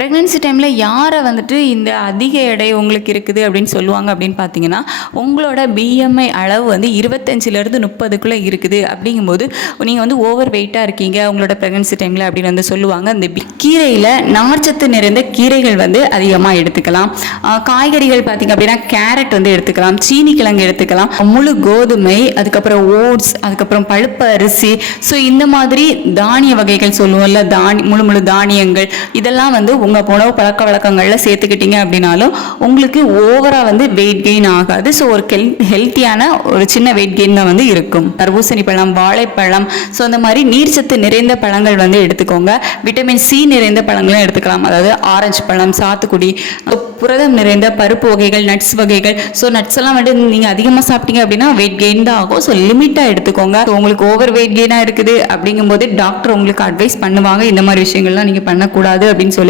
Pregnancy டைமில் யாரை வந்துட்டு இந்த அதிக எடை உங்களுக்கு இருக்குது அப்படின்னு சொல்லுவாங்க அப்படின்னு பார்த்தீங்கன்னா, உங்களோட பிஎம்ஐ அளவு வந்து 25லேருந்து 30க்குள்ளே இருக்குது. அப்படிங்கும்போது நீங்கள் வந்து ஓவர் வெயிட்டாக இருக்கீங்க உங்களோட ப்ரெக்னென்சி டைமில் அப்படின்னு வந்து சொல்லுவாங்க. இந்த கீரையில் நார்ச்சத்து நிறைந்த கீரைகள் வந்து அதிகமாக எடுத்துக்கலாம். காய்கறிகள் பார்த்திங்க அப்படின்னா கேரட் வந்து எடுத்துக்கலாம், சீனி கிழங்கு எடுத்துக்கலாம், முழு கோதுமை, அதுக்கப்புறம் ஓட்ஸ், அதுக்கப்புறம் பழுப்பு அரிசி. ஸோ இந்த மாதிரி தானிய வகைகள் சொல்லுவோம்ல, முழு தானியங்கள், இதெல்லாம் வந்து உங்கள் உணவு பழக்க வழக்கங்களில் சேர்த்துக்கிட்டீங்க அப்படின்னாலும் உங்களுக்கு ஓவராக வந்து வெயிட் கெயின் ஆகாது. ஸோ ஒரு ஹெல்த்தியான ஒரு சின்ன வெயிட் கெயின் தான் வந்து இருக்கும். தர்பூசணி பழம், வாழைப்பழம், ஸோ அந்த மாதிரி நீர்ச்சத்து நிறைந்த பழங்கள் வந்து எடுத்துக்கோங்க. விட்டமின் சி நிறைந்த பழங்களும் எடுத்துக்கலாம், அதாவது ஆரஞ்சு பழம், சாத்துக்குடி. புரதம் நிறைந்த பருப்பு வகைகள், நட்ஸ் வகைகள். ஸோ நட்ஸ் எல்லாம் வந்து நீங்கள் அதிகமாக சாப்பிட்டீங்க அப்படின்னா வெயிட் கெயின் தான் ஆகும். ஸோ லிமிட்டாக எடுத்துக்கோங்க. ஸோ உங்களுக்கு ஓவர் வெயிட் கெயினாக இருக்குது அப்படிங்கும்போது டாக்டர் உங்களுக்கு அட்வைஸ் பண்ணுவாங்க, இந்த மாதிரி விஷயங்கள்லாம் நீங்கள் பண்ணக்கூடாது அப்படின்னு சொல்லி.